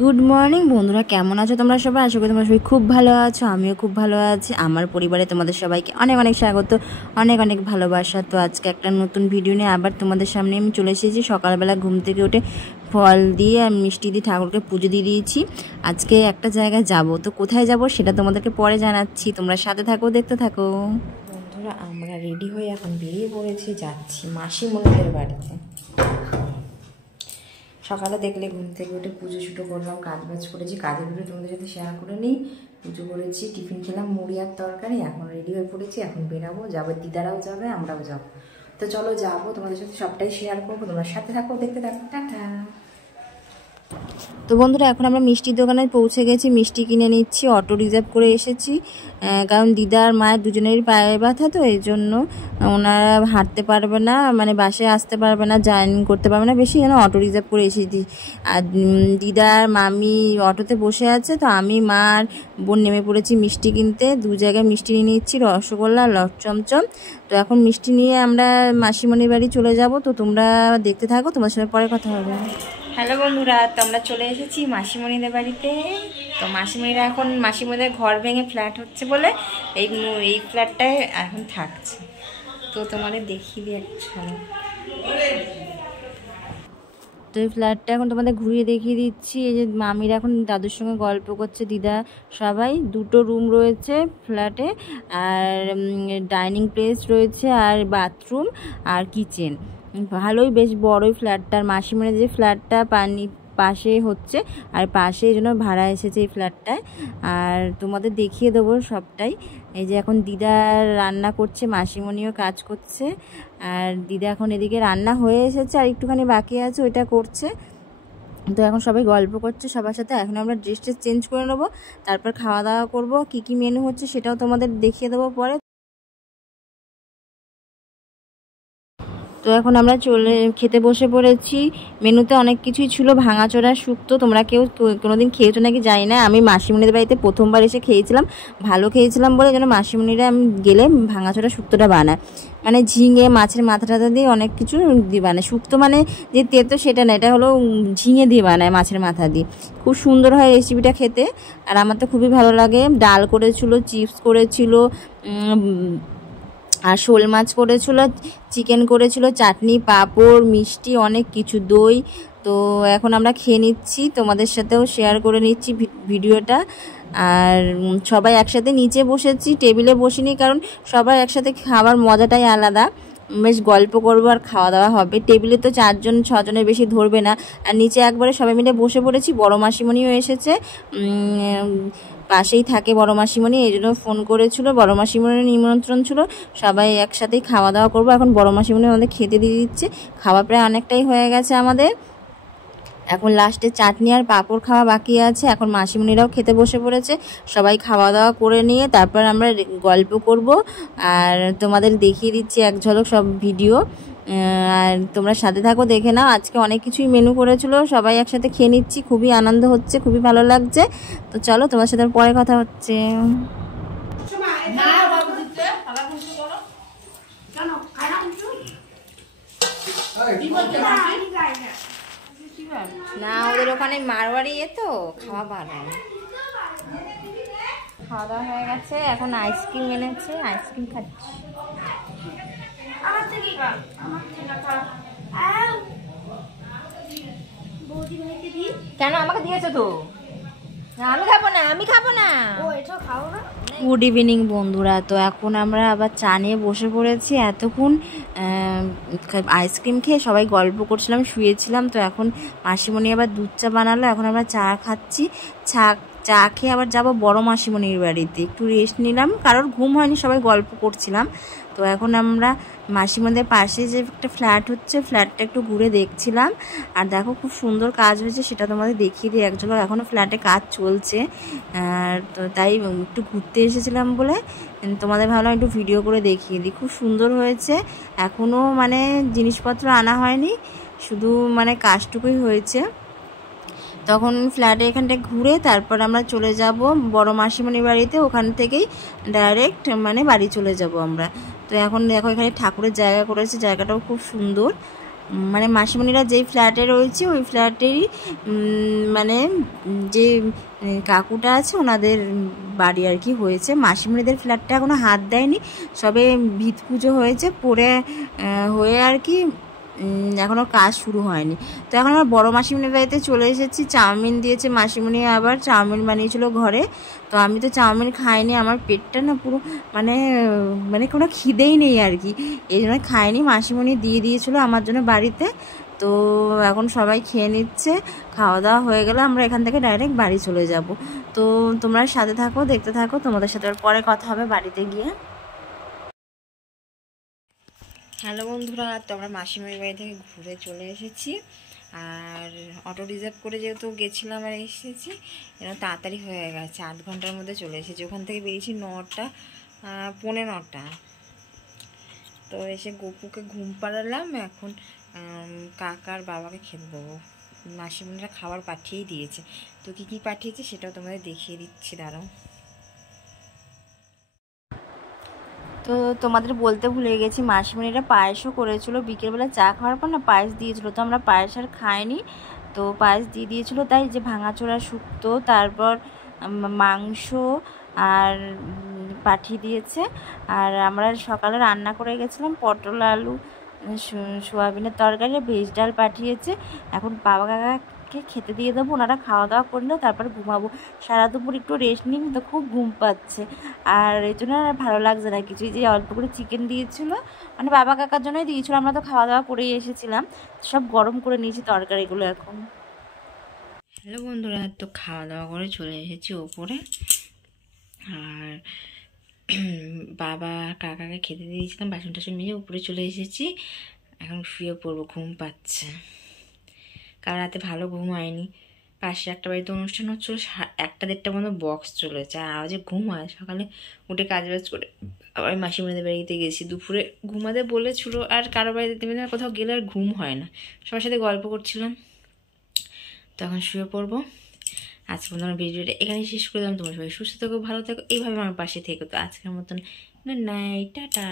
Good morning বন্ধুরা, কেমন আছো তোমরা সবাই? আশা করি তোমরা সবাই খুব ভালো আছো। আমিও খুব ভালো আছি। আমার পরিবারে তোমাদের সবাইকে অনেক অনেক স্বাগত, অনেক অনেক ভালোবাসা। তো আজকে একটা নতুন ভিডিও নিয়ে আবার তোমাদের সামনে আমি চলে এসেছি। সকালবেলা ঘুম থেকে উঠে ফল দিয়ে আর মিষ্টি দিয়ে ঠাকুরকে পুজো দিয়ে দিয়েছি। আজকে একটা জায়গায় যাব, তো কোথায় যাব সেটা তোমাদেরকে পরে জানাচ্ছি। তোমরা সাথে থাকো, দেখতে থাকো। বন্ধুরা, আমরা রেডি হয়ে এখন বেরিয়ে পড়েছি, যাচ্ছি মাসিমণিদের বাড়িতে। সকালে দেখলে ঘুম থেকে উঠে পুজো শুটো করলাম, কাজবাজ করেছি। কাজের ভিডিও তোমাদের সাথে শেয়ার করে নিই। পুজো করেছি, টিফিন খেলাম মুড়ি আর তরকারি। এখন রেডি হয়ে পড়েছি, এখন বেরাবো, যাবো, দিদারাও যাবে, আমরাও যাবো। তো চলো যাবো, তোমাদের সাথে সবটাই শেয়ার করবো। তোমরা সাথে থাকো, দেখতে থাকো। টাটা। তো বন্ধুরা, এখন আমরা মিষ্টির দোকানে পৌঁছে গেছি, মিষ্টি কিনে নিচ্ছি। অটো রিজার্ভ করে এসেছি, কারণ দিদা আর মায়ের দুজনেরই পায়ে ব্যথা, তো এই জন্য ওনারা হাঁটতে পারবে না, মানে বাসে আসতে পারবে না, জার্নি করতে পারবে না বেশি, যেন অটো রিজার্ভ করে এসেছি। আর দিদা আর মামি অটোতে বসে আছে, তো আমি মা আর বোন নেমে পড়েছি মিষ্টি কিনতে। দু জায়গায় মিষ্টি নিয়ে নিচ্ছি, রসগোল্লা, চমচম। তো এখন মিষ্টি নিয়ে আমরা মাসিমণির বাড়ি চলে যাব। তো তোমরা দেখতে থাকো, তোমার সঙ্গে পরে কথা হবে। হ্যালো বন্ধুরা, তো আমরা চলে এসেছি মাসিমণিদের বাড়িতে। তো মাসিমণিরা এখন মাসিমণিদের ঘর ভেঙে ফ্ল্যাট হচ্ছে বলে এই ফ্ল্যাটটায় এখন থাকছে। তো তোমাদের দেখিয়ে দিই একটুখানি। তো এই ফ্ল্যাটটা এখন তোমাদের ঘুরিয়ে দেখিয়ে দিচ্ছি। এই যে মামিরা এখন দাদুর সঙ্গে গল্প করছে, দিদা সবাই। দুটো রুম রয়েছে ফ্ল্যাটে, আর ডাইনিং প্লেস রয়েছে, আর বাথরুম আর কিচেন। ভালোই বেশ বড়ই ফ্ল্যাটটা। আর মাসিমণির যে ফ্ল্যাটটা পাশে হচ্ছে, আর পাশে এই জন্য ভাড়া এসেছে এই ফ্ল্যাটটায়। আর তোমাদের দেখিয়ে দেবো সবটাই। এই যে এখন দিদা রান্না করছে, মাসিমণিও কাজ করছে। আর দিদা এখন এদিকে রান্না হয়ে এসেছে, আর একটুখানি বাকি আছে, ওইটা করছে। তো এখন সবাই গল্প করছে সবার সাথে। এখন আমরা ড্রেসটা চেঞ্জ করে নেবো, তারপর খাওয়া দাওয়া করবো। কী কী মেনু হচ্ছে সেটাও তোমাদের দেখিয়ে দেবো পরে। তো এখন আমরা খেতে বসে পড়েছি। মেনুতে অনেক কিছুই ছিল, ভাঙাচোরা শুক্তো। তোমরা কেউ কোনোদিন খেয়েছো নাকি জানি না। আমি মাসিমণিদের বাড়িতে প্রথমবার এসে খেয়েছিলাম, ভালো খেয়েছিলাম বলে যেন মাসিমণিরা আমি গেলে ভাঙাচোরা শুক্তোটা বানায়। মানে ঝিঙে, মাছের মাথা টাথা দিয়ে অনেক কিছু দিয়ে বানায়। শুক্তো মানে যে তেতো সেটা না, এটা হলো ঝিঙে দিয়ে বানায়, মাছের মাথা দিয়ে। খুব সুন্দর হয় রেসিপিটা খেতে, আর আমার তো খুবই ভালো লাগে। ডাল করেছিল, চিপস করেছিল, আর শোল মাছ করেছিল, চিকেন করেছিল, চাটনি, পাঁপড়, মিষ্টি, অনেক কিছু, দই। তো এখন আমরা খেয়ে নিচ্ছি, তোমাদের সাথেও শেয়ার করে নিচ্ছি ভিডিওটা। আর সবাই একসাথে নিচে বসেছি, টেবিলে বসিনি, কারণ সবাই একসাথে খাবার মজাটাই আলাদা। বেশ গল্প করবো আর খাওয়া দাওয়া হবে। টেবিলে তো 4-6জনের বেশি ধরবে না। আর নিচে একবারে সবাই মিলে বসে পড়েছি। বড় মাসিমণিও এসেছে, পাশেই থাকে বড় মাসিমণি, এই জন্য ফোন করেছিল। বড় মাসিমণির নিমন্ত্রণ ছিল, সবাই একসাথেই খাওয়া দাওয়া করবো। এখন বড় মাসিমণি আমাদের খেতে দিয়ে দিচ্ছে। খাওয়া প্রায় অনেকটাই হয়ে গেছে আমাদের। এখন লাস্টে চাটনি আর পাঁপড় খাওয়া বাকি আছে। এখন মাসিমণিরাও খেতে বসে পড়েছে। সবাই খাওয়া দাওয়া করে নিয়ে তারপর আমরা গল্প করব, আর তোমাদের দেখিয়ে দিচ্ছি এক ঝলক সব ভিডিও। আর তোমরা সাথে থাকো, দেখে নাও। আজকে অনেক কিছুই মেনু করেছিল, সবাই একসাথে খেয়ে নিচ্ছি, খুবই আনন্দ হচ্ছে, খুবই ভালো লাগছে। তো চলো, তোমার সাথে পরে কথা হচ্ছে। না, ওদের ওখানে মারওয়াড়ি তো খাওয়া ভালো। খাওয়া দাওয়া হয়ে গেছে, এখন আইসক্রিম এনেছে, আইসক্রিম খাচ্ছি। কেন আমাকে দিয়েছো তো? আমি খাবো না, আমি খাবো না। গুড ইভিনিং বন্ধুরা, তো এখন আমরা আবার চা নিয়ে বসে পড়েছি। এতক্ষণ আইসক্রিম খেয়ে সবাই গল্প করছিলাম, শুয়েছিলাম। তো এখন মাসিমণি আবার দুধ চা বানালো, এখন আমরা চা খাচ্ছি। চা খেয়ে আবার যাবো বড় মাসিমণির বাড়িতে, একটু রেস্ট নিলাম, কারোর ঘুম হয়নি, সবাই গল্প করছিলাম। তো এখন আমরা মাসিমণিদের পাশে যে একটা ফ্ল্যাট হচ্ছে, ফ্ল্যাটটা একটু ঘুরে দেখছিলাম। আর দেখো খুব সুন্দর কাজ হয়েছে, সেটা তোমাদের দেখিয়ে দিই এক ঝলক। এখনও ফ্ল্যাটে কাজ চলছে, তো তাই একটু ঘুরতে এসেছিলাম বলে তোমাদের ভাবলাম একটু ভিডিও করে দেখিয়ে দিই। খুব সুন্দর হয়েছে। এখনও মানে জিনিসপত্র আনা হয়নি, শুধু মানে কাজটুকুই হয়েছে। তখন ফ্ল্যাটে এখানটায় ঘুরে তারপর আমরা চলে যাব বড় মাসিমণির বাড়িতে। ওখান থেকেই ডাইরেক্ট মানে বাড়ি চলে যাব আমরা। তো এখন দেখো এখানে ঠাকুরের জায়গা করেছে, জায়গাটাও খুব সুন্দর। মানে মাসিমণিরা যেই ফ্ল্যাটে রয়েছে ওই ফ্ল্যাটেরই মানে যে কাকুটা আছে ওনাদের বাড়ি আর কি হয়েছে। মাসিমণিদের ফ্ল্যাটটা এখনও হাত দেয়নি, সবে ভিত পুজো হয়েছে, পরে হয়ে আর কি এখনও কাজ শুরু হয়নি। তো এখন আমার বড়ো মাসিমণির বাড়িতে চলে এসেছি। চাউমিন দিয়েছে মাসিমণি, আবার চাউমিন বানিয়েছিল ঘরে। তো আমি তো চাউমিন খাইনি, আমার পেটটা না পুরো মানে মানে কোনো খিদেই নেই আর কি, এই জন্য খাইনি। মাসিমণি দিয়ে দিয়েছিলো আমার জন্য বাড়িতে। তো এখন সবাই খেয়ে নিচ্ছে, খাওয়া দাওয়া হয়ে গেলে আমরা এখান থেকে ডাইরেক্ট বাড়ি চলে যাব। তো তোমরা সাথে থাকো, দেখতে থাকো, তোমাদের সাথে পরে কথা হবে বাড়িতে গিয়ে। হ্যালো বন্ধুরা, তো আমরা মাসিমার বাড়ি থেকে ঘুরে চলে এসেছি। আর অটো রিজার্ভ করে যেহেতু গেছিলাম আর এসেছি, এরা তাড়াতাড়ি হয়ে গেছে, 8 ঘন্টার মধ্যে চলে এসেছি। ওখান থেকে বেরিয়েছি 9টা 9:15। তো এসে গপুকে ঘুম পাড়ালাম, এখন কাকার বাবাকে খেতে দেবো। মাসিমণিরা খাবার পাঠিয়েই দিয়েছে, তো কী কী পাঠিয়েছে সেটাও তোমাদের দেখিয়ে দিচ্ছি, দাঁড়াও। তো তোমাদের বলতে ভুলে গেছি, মাসিমণিরা পায়েসও করেছিল, বিকেলবেলা চা খাওয়ার পর না পায়েস দিয়েছিল। তো আমরা পায়েস আর খাইনি, তো পায়েস দিয়ে দিয়েছিল। তাই যে ভাঙাচোরা শুক্তো, তারপর মাংস আর পাঠিয়ে দিয়েছে। আর আমরা সকালে রান্না করে গেছিলাম পটল আলু সোয়াবিনের তরকারি, ভেজ ডাল পাঠিয়েছে। এখন বাবা কাকাকে খেতে দিয়ে দেবো, ওনারা খাওয়া দাওয়া করলে তারপর ঘুমাবো। সারা দুপুর একটু রেস্ট নিই, তো খুব ঘুম পাচ্ছে। আর এই জন্য আর ভালো লাগছে না কিছু। যে অল্প করে চিকেন দিয়েছিলো, মানে বাবা কাকার জন্যই দিয়েছিলো, আমরা তো খাওয়া দাওয়া করেই এসেছিলাম, সব গরম করে নিয়েছি তরকারিগুলো এখন। হ্যালো বন্ধুরা, তো খাওয়া দাওয়া করে চলে এসেছি ওপরে। আর বাবা কাকাকে খেতে দিয়েছিলাম, বাসন টাসন মেজে উপরে চলে এসেছি। এখন শুয়ে পড়বো, ঘুম পাচ্ছে, কাল রাতে ভালো ঘুম হয়নি। পাশে একটা বাড়িতে অনুষ্ঠান হচ্ছিলো, 1টা-1:30 মতো বক্স চলেছে, আর আওয়াজে ঘুম হয়। সকালে উঠে কাজ বাজ করে আবার মাসিমণিদের বাড়িতে গেছি, দুপুরে ঘুমাতে বলেছিল। আর কারো বাড়িতে কোথাও গেলে আর ঘুম হয় না, সবার সাথে গল্প করছিলাম। তো এখন শুয়ে পড়বো। আজকে মতো আমার ভিডিওটা এখানেই শেষ করে দিলাম। তোমার সবাই সুস্থ থাকো, ভালো থাকো, এইভাবে আমার পাশে থেকো। তো আজকের মতন গুড নাইট, টাটা।